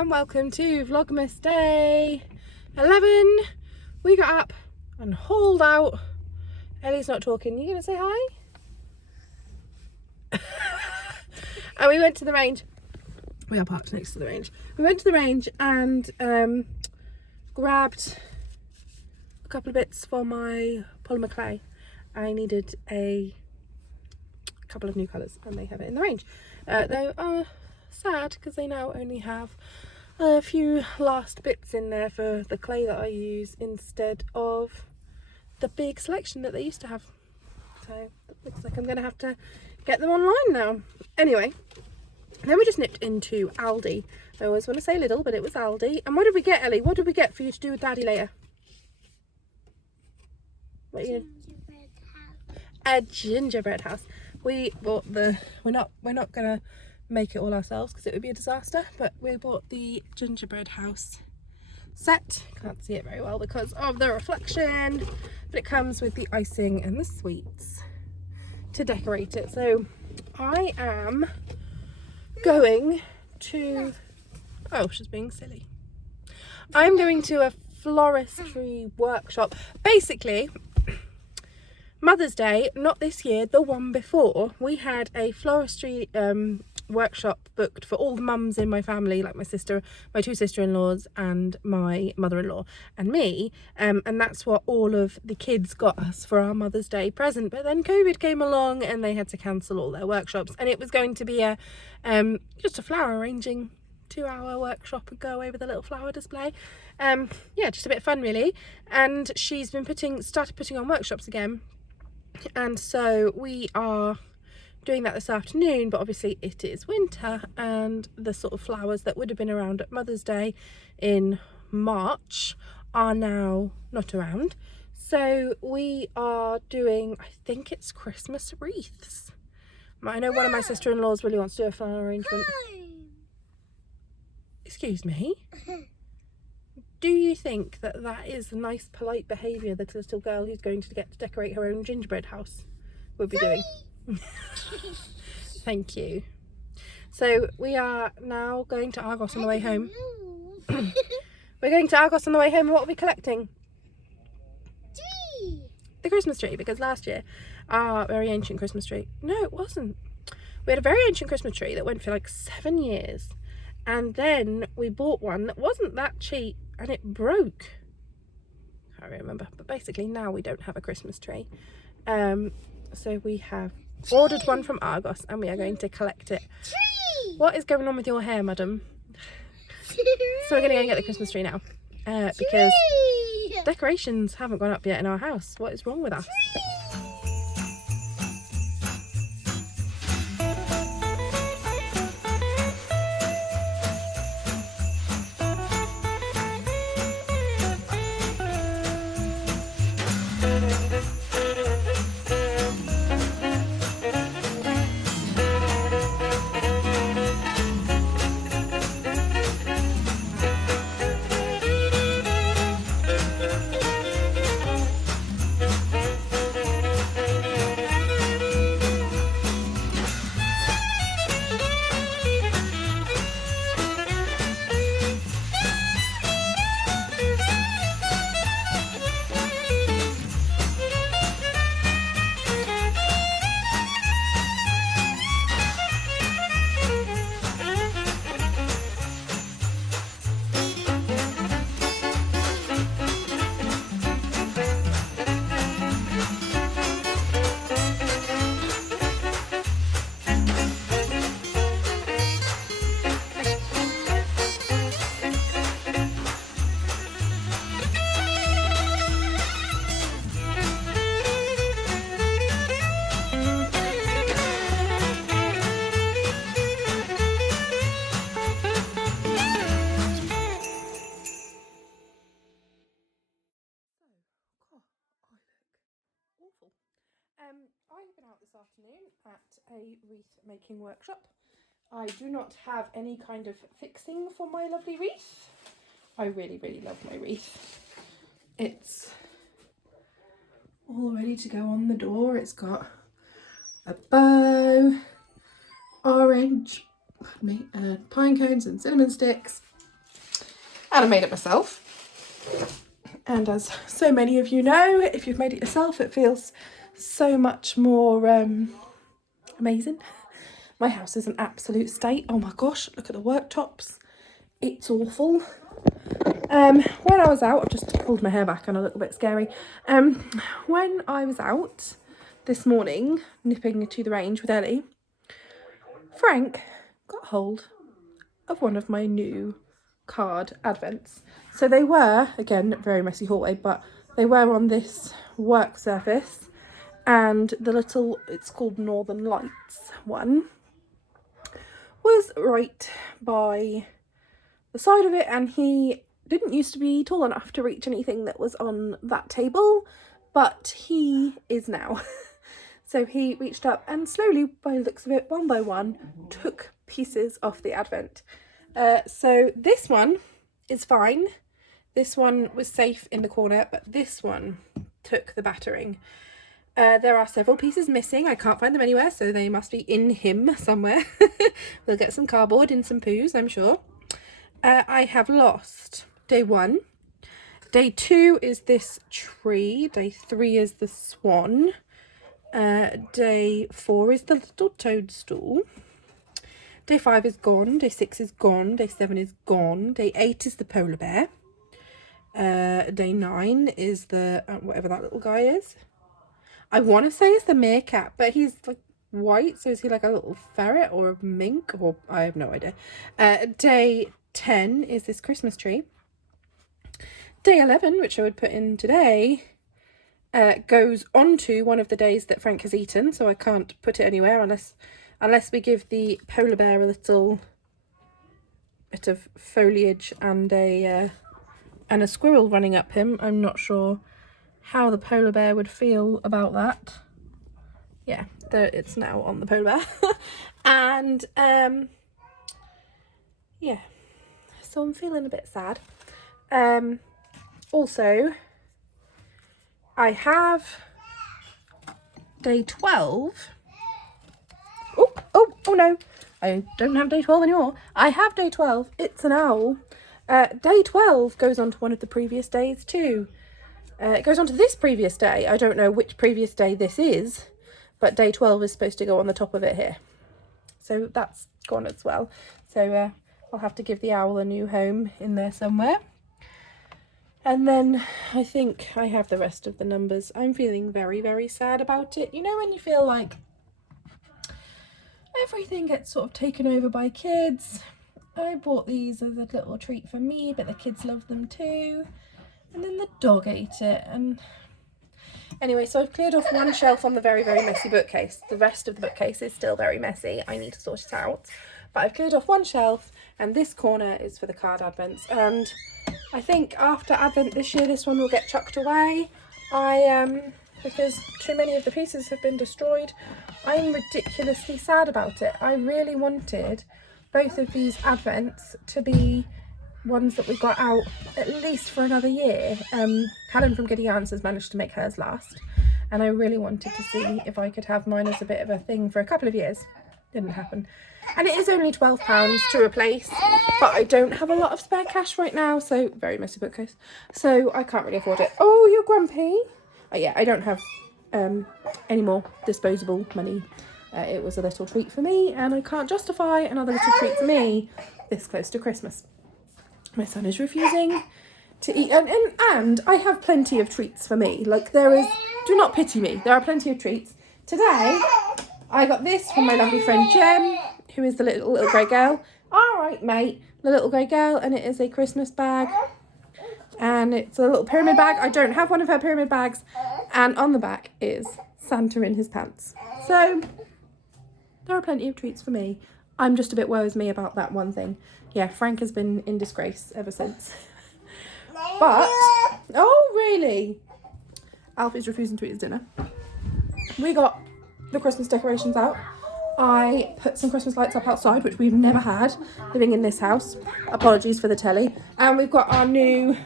and welcome to Vlogmas day 11. We got up and hauled out. Ellie's not talking. You gonna say hi? And we went to the range. We are parked next to the range. We went to the range and grabbed a couple of bits for my polymer clay. I needed a couple of new colours and they have it in the range. They are sad because they now only have a few last bits in there for the clay that I use instead of the big selection that they used to have. So it looks like I'm going to have to get them online now. Anyway, then we just nipped into Aldi. I always want to say Lidl, but it was Aldi. And what did we get, Ellie? What did we get for you to do with Daddy later? What you? A gingerbread house. We bought the. We're not gonna make it all ourselves because it would be a disaster. But we bought the gingerbread house set. Can't see it very well because of the reflection. But it comes with the icing and the sweets to decorate it. So I am going to. Oh, she's being silly. I'm going to a floristry workshop. Basically, Mother's Day, not this year, the one before, we had a floristry workshop booked for all the mums in my family, like my two sister-in-laws and my mother-in-law and me, and that's what all of the kids got us for our Mother's Day present. But then COVID came along and they had to cancel all their workshops, and it was going to be a just a flower arranging 2-hour workshop and go away with a little flower display. Yeah, just a bit of fun really. And she's been started putting on workshops again. And so we are doing that this afternoon, but obviously it is winter and the sort of flowers that would have been around at Mother's Day in March are now not around. So we are doing, I think it's Christmas wreaths. I know one of my sister-in-laws really wants to do a flower arrangement. Excuse me? Do you think that that is nice, polite behaviour that a little girl who's going to get to decorate her own gingerbread house would be doing? Thank you. So we are now going to Argos on the way home. We're going to Argos on the way home, and what are we collecting? Tree. The Christmas tree, because last year our very ancient Christmas tree, no it wasn't, we had a very ancient Christmas tree that went for like 7 years, and then we bought one that wasn't that cheap and it broke. I can't remember, but basically now we don't have a Christmas tree. So we have ordered one from Argos and we are going to collect it. Tree. What is going on with your hair, madam? So we're going to go and get the Christmas tree now because decorations haven't gone up yet in our house. What is wrong with us? I've been out this afternoon at a wreath making workshop. I do not have any kind of fixing for my lovely wreath. I really, really love my wreath. It's all ready to go on the door. It's got a bow, orange, pardon me, pine cones and cinnamon sticks, And I made it myself. And as so many of you know, if you've made it yourself, it feels so much more amazing. My house is an absolute state. Oh my gosh, look at the worktops. It's awful. When I was out, I've just pulled my hair back and a little bit scary. When I was out this morning, nipping to the range with Ellie, Frank got hold of one of my new card advents. So they were, again, very messy hallway, but they were on this work surface, and the little, it's called Northern Lights one, was right by the side of it, and he didn't used to be tall enough to reach anything that was on that table, but he is now. So he reached up and slowly, by the looks of it, one by one, took pieces off the advent. So this one is fine. This one was safe in the corner, but this one took the battering. There are several pieces missing. I can't find them anywhere, so they must be in him somewhere. We'll get some cardboard and some poos, I'm sure. I have lost day 1. Day 2 is this tree. Day 3 is the swan. Day 4 is the little toadstool. Day 5 is gone. Day 6 is gone. Day 7 is gone. Day 8 is the polar bear. Day 9 is the whatever that little guy is. I want to say it's the meerkat, but he's like white, so is he like a little ferret or a mink, or I have no idea. Day 10 is this Christmas tree. Day 11, which I would put in today, goes on to one of the days that Frank has eaten, so I can't put it anywhere unless we give the polar bear a little bit of foliage and a squirrel running up him. I'm not sure how the polar bear would feel about that. Yeah, it's now on the polar bear. And yeah, so I'm feeling a bit sad. Also, I have day 12. Oh no, I don't have day 12 anymore. I have day 12. It's an owl. Day 12 goes on to one of the previous days too. It goes on to this previous day. I don't know which previous day this is, but day 12 is supposed to go on the top of it here. So that's gone as well. So I'll have to give the owl a new home in there somewhere. And then I think I have the rest of the numbers. I'm feeling very, very sad about it. You know when you feel like everything gets sort of taken over by kids? I bought these as a little treat for me, but the kids love them too. And then the dog ate it. And anyway, so I've cleared off one shelf on the very, very messy bookcase. The rest of the bookcase is still very messy. I need to sort it out. But I've cleared off one shelf, and this corner is for the card advents. And I think after Advent this year, this one will get chucked away. Because too many of the pieces have been destroyed. I'm ridiculously sad about it. I really wanted both of these Advents to be ones that we got out at least for another year. Helen from Giddy has managed to make hers last, and I really wanted to see if I could have mine as a bit of a thing for a couple of years. Didn't happen. And it is only £12 to replace, but I don't have a lot of spare cash right now, so very messy bookcase, so I can't really afford it. Oh, you're grumpy. Oh yeah, I don't have any more disposable money. It was a little treat for me, and I can't justify another little treat for me this close to Christmas. My son is refusing to eat, and I have plenty of treats for me. Like, there is, do not pity me, there are plenty of treats. Today, I got this from my lovely friend Jem, who is the little grey girl. All right, mate, the little grey girl, and it is a Christmas bag. And it's a little pyramid bag. I don't have one of her pyramid bags. And on the back is Santa in his pants. So there are plenty of treats for me. I'm just a bit woes me about that one thing. Yeah, Frank has been in disgrace ever since. But, oh really? Alfie's refusing to eat his dinner. We got the Christmas decorations out. I put some Christmas lights up outside, which we've never had living in this house. Apologies for the telly. And we've got our new,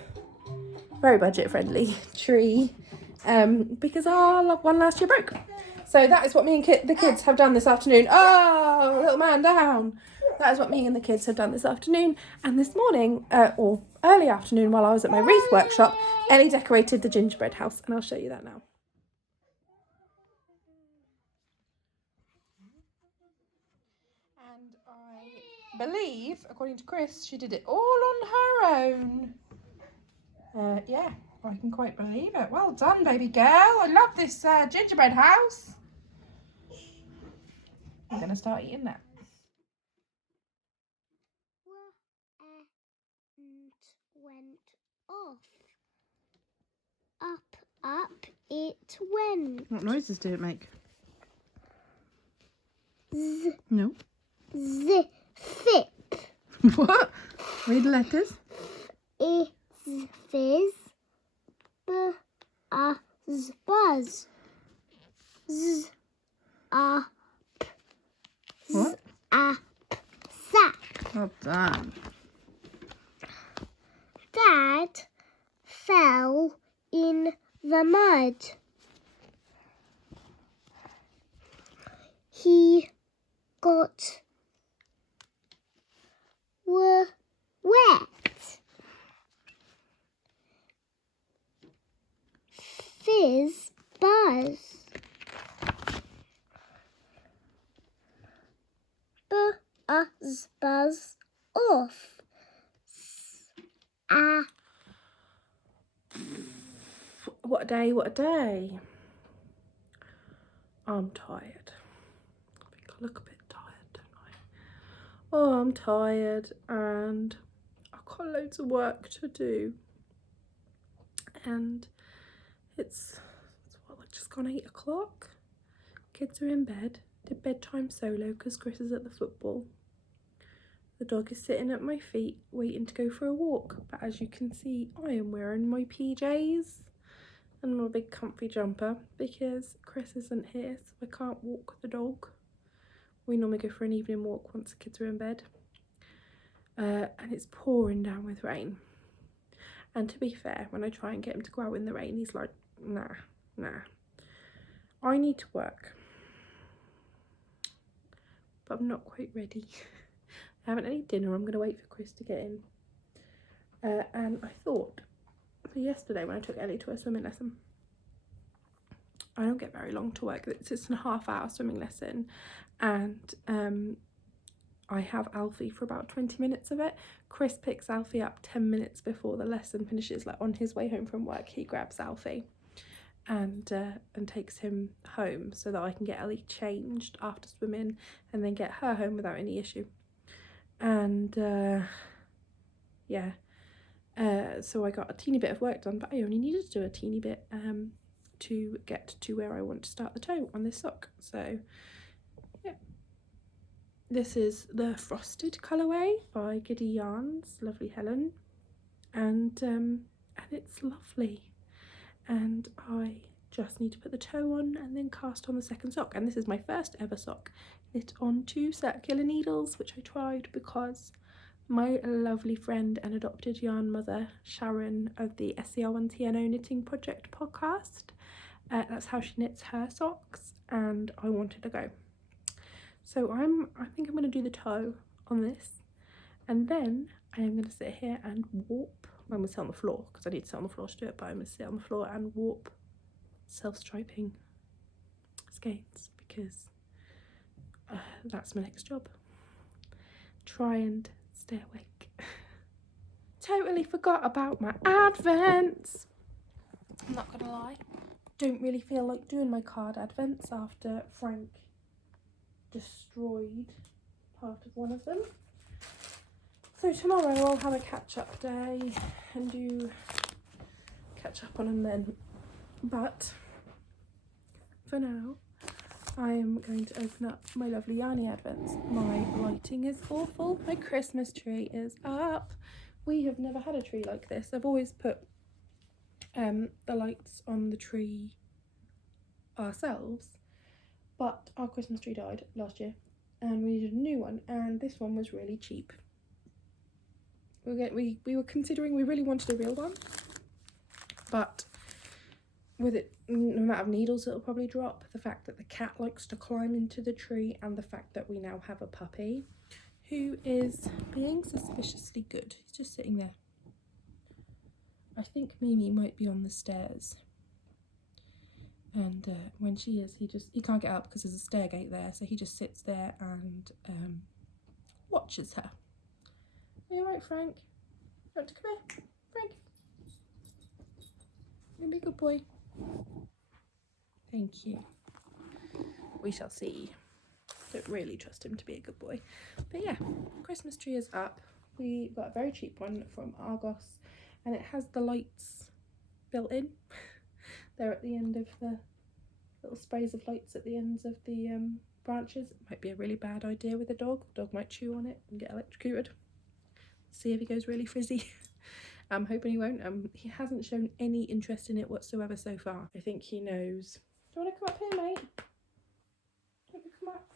very budget friendly tree, because our one last year broke. So that is what me and the kids have done this afternoon. Oh, little man down. that is what me and the kids have done this afternoon. And this morning, or early afternoon while I was at my wreath workshop, Ellie decorated the gingerbread house, and I'll show you that now. And I believe, according to Chris, she did it all on her own. Yeah, I can quite believe it. Well done, baby girl. I love this gingerbread house. I'm going to start eating that. Went off. Up it went. What noises did it make? Z. No. Z. Fip. What? Read the letters. Is fizz. Z buzz. Z. What? Sack. Well done. Dad fell in the mud. He got wet. Fizz buzz. Buzz off. What a day, what a day. I'm tired. I think I look a bit tired, don't I? Oh, I'm tired and I've got loads of work to do. And it's what, like just gone 8 o'clock. Kids are in bed. Did bedtime solo because Chris is at the football. The dog is sitting at my feet waiting to go for a walk. But as you can see, I am wearing my PJs and my big comfy jumper because Chris isn't here, so I can't walk the dog. We normally go for an evening walk once the kids are in bed. And it's pouring down with rain. And to be fair, when I try and get him to go out in the rain, he's like, nah. I need to work. But I'm not quite ready. I haven't had any dinner. I'm going to wait for Chris to get in. And I thought, for yesterday when I took Ellie to a swimming lesson, I don't get very long to work. It's 6.5 hour swimming lesson. And I have Alfie for about 20 minutes of it. Chris picks Alfie up 10 minutes before the lesson finishes. Like on his way home from work, he grabs Alfie and takes him home so that I can get Ellie changed after swimming and then get her home without any issue. And yeah, so I got a teeny bit of work done, but I only needed to do a teeny bit to get to where I want to start the toe on this sock. So yeah, this is the frosted colourway by Giddy Yarns, lovely Helen, and it's lovely. And I just need to put the toe on and then cast on the second sock. And this is my first ever sock knit on 2 circular needles, which I tried because my lovely friend and adopted yarn mother Sharon of the SCR1TNO Knitting Project podcast, that's how she knits her socks, and I wanted to go. So I think I'm going to do the toe on this, and then I am going to sit here and warp. I'm going to sit on the floor because I need to sit on the floor to do it, but I'm going to sit on the floor and warp self-striping skeins because that's my next job. Try and stay awake. Totally forgot about my advents. I'm not gonna lie, don't really feel like doing my card advents after Frank destroyed part of one of them. So tomorrow I'll have a catch-up day and do catch up on them then. But for now, I'm going to open up my lovely Yarny advents. My lighting is awful. My Christmas tree is up. We have never had a tree like this. I've always put the lights on the tree ourselves, but our Christmas tree died last year and we needed a new one, and this one was really cheap. We were considering, we really wanted a real one, but with it, the amount of needles it'll probably drop, the fact that the cat likes to climb into the tree, and the fact that we now have a puppy who is being suspiciously good. He's just sitting there. I think Mimi might be on the stairs. And when she is, he can't get up because there's a stair gate there, so he just sits there and watches her. Are you alright, Frank? You want to come here? Frank? You'll be a good boy. Thank you. We shall see. Don't really trust him to be a good boy. But yeah, Christmas tree is up. We got a very cheap one from Argos, and it has the lights built in. They're at the end of the little sprays of lights at the ends of the branches. It might be a really bad idea with a dog. The dog might chew on it and get electrocuted. See if he goes really frizzy. I'm hoping he won't. He hasn't shown any interest in it whatsoever so far. I think he knows. Do you want to come up here, mate? Don't you come up?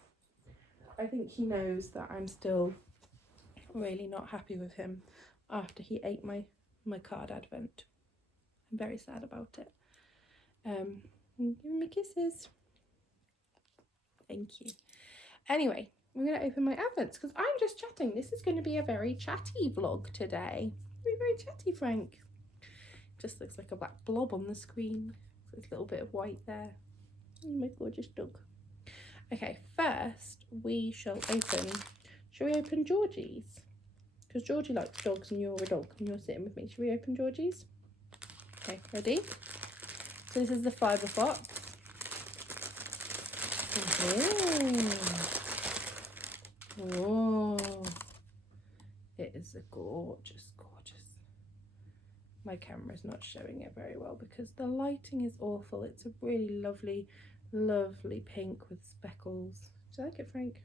I think he knows that I'm still really not happy with him after he ate my card advent. I'm very sad about it. Give me kisses. Thank you. Anyway, I'm going to open my advents because I'm just chatting. This is going to be a very chatty vlog today. Very, very chatty, Frank. Just looks like a black blob on the screen. There's a little bit of white there. Oh, my gorgeous dog. Okay, first we shall we open Georgie's? Because Georgie likes dogs and you're a dog and you're sitting with me. Shall we open Georgie's? Okay, ready? So this is the Fibre Fox. Oh, it is a gorgeous, gorgeous. My camera's not showing it very well because the lighting is awful. It's a really lovely, lovely pink with speckles. Do you like it, Frank?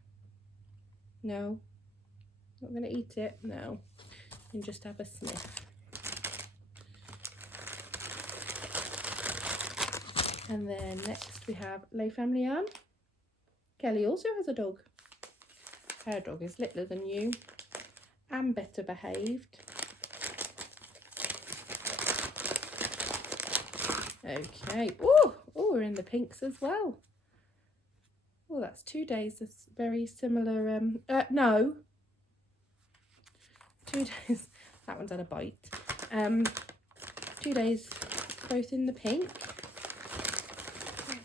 No? Not gonna eat it? No. You can just have a sniff. And then next we have La Famille Anne. Kelly also has a dog. Her dog is littler than you and better behaved. Okay. Oh, we're in the pinks as well. Oh, that's 2 days. It's very similar. No. 2 days. That one's had a bite. 2 days, both in the pink.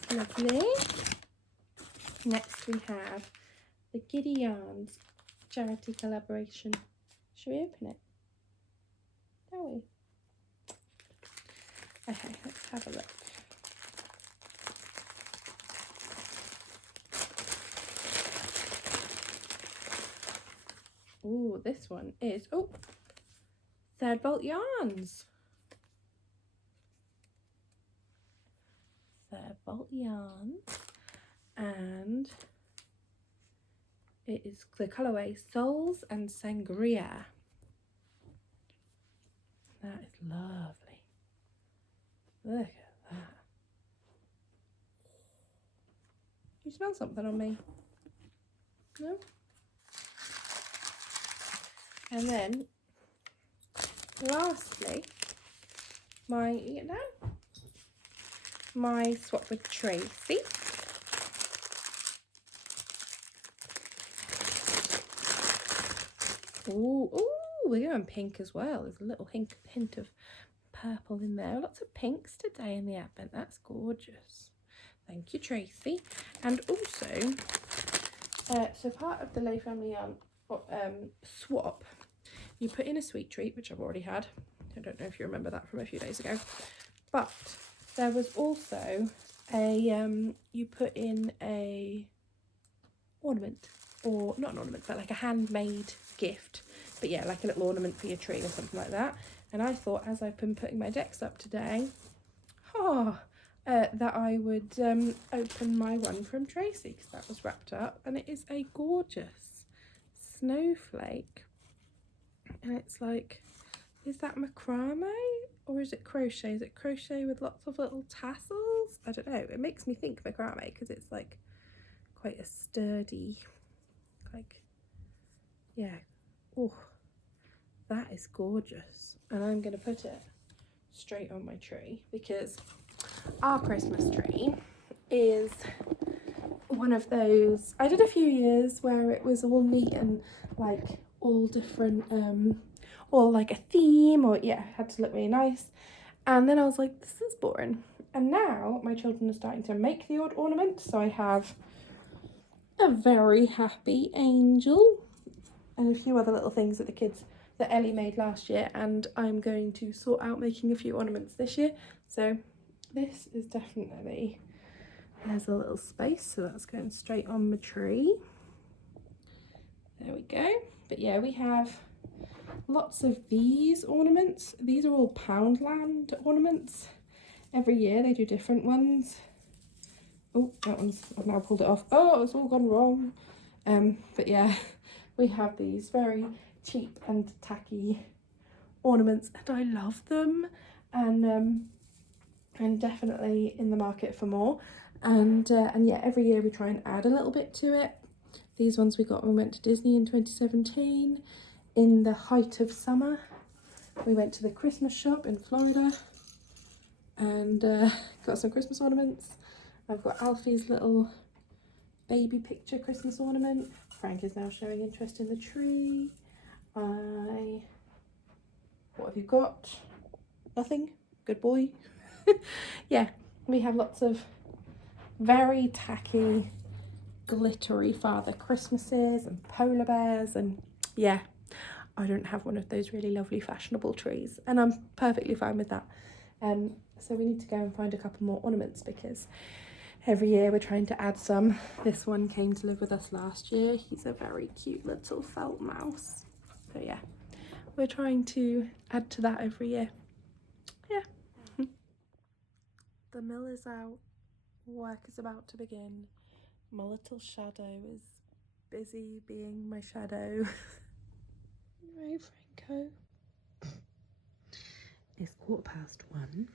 That's lovely. Next we have the Giddy Yarns charity collaboration. Shall we open it? Shall we? Okay, let's have a look. Oh, this one is, Third Bolt Yarns. Third Bolt Yarns. And it is the colourway Souls and Sangria. That is lovely. Look at that. You smell something on me? No? And then, lastly, my swap with Tracy. Ooh, we're going pink as well. There's a little hint of purple in there. Lots of pinks today in the advent. That's gorgeous. Thank you, Tracy. And also, so part of the La Famille swap, you put in a sweet treat, which I've already had. I don't know if you remember that from a few days ago. But there was also you put in a ornament, or not an ornament, but like a handmade gift. But yeah, like a little ornament for your tree or something like that. And I thought, as I've been putting my decks up today, that I would open my one from Tracy, because that was wrapped up, and it is a gorgeous snowflake. And it's like, is that macrame or is it crochet? Is it crochet with lots of little tassels? I don't know. It makes me think macrame because it's like quite a sturdy, like, yeah. Oh, that is gorgeous. And I'm going to put it straight on my tree because our Christmas tree is, one of those. I did a few years where it was all neat and like all different, or like a theme, or yeah, had to look really nice. And then I was like, this is boring. And now my children are starting to make the odd ornament. So I have a very happy angel and a few other little things that Ellie made last year, and I'm going to sort out making a few ornaments this year. So this is definitely, there's a little space, so that's going straight on my tree. There we go. But yeah, we have lots of these ornaments. These are all Poundland ornaments. Every year they do different ones. Oh, that one's, I've now pulled it off. Oh, it's all gone wrong. But yeah, we have these very cheap and tacky ornaments, and I love them. And definitely in the market for more. And yeah, every year we try and add a little bit to it. These ones we got when we went to Disney in 2017. In the height of summer, we went to the Christmas shop in Florida and got some Christmas ornaments. I've got Alfie's little baby picture Christmas ornament. Frank is now showing interest in the tree. What have you got? Nothing? Good boy. Yeah, we have lots of very tacky, glittery Father Christmases and polar bears, and yeah, I don't have one of those really lovely fashionable trees, and I'm perfectly fine with that. So we need to go and find a couple more ornaments, because every year we're trying to add some. This one came to live with us last year. He's a very cute little felt mouse. So yeah, we're trying to add to that every year. Yeah. The mill is out. Work is about to begin. My little shadow is busy being my shadow. Right, Franco? It's 1:15.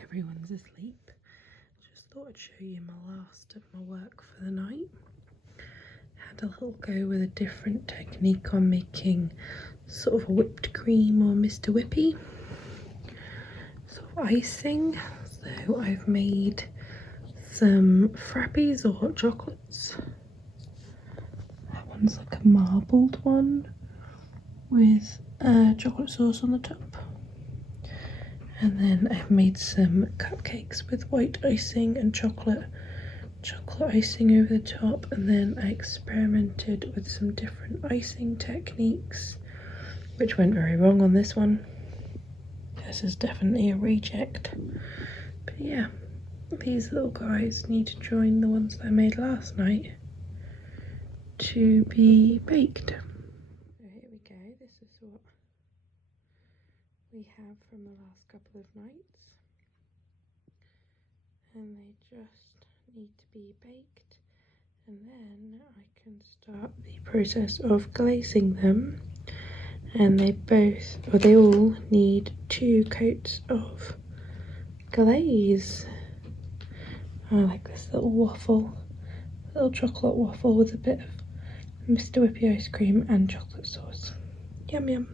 Everyone's asleep. Just thought I'd show you my last of my work for the night. Had a little go with a different technique on making sort of a whipped cream or Mr. Whippy. Sort of icing. So I've made some frappies or hot chocolates. That one's like a marbled one with chocolate sauce on the top. And then I've made some cupcakes with white icing and chocolate icing over the top. And then I experimented with some different icing techniques, which went very wrong on this one. This is definitely a reject. But yeah, these little guys need to join the ones that I made last night to be baked. So here we go. This is what we have from the last couple of nights, and they just need to be baked, and then I can start the process of glazing them. And they all need 2 coats of glaze. I like this little waffle, little chocolate waffle with a bit of Mr. Whippy ice cream and chocolate sauce. Yum yum.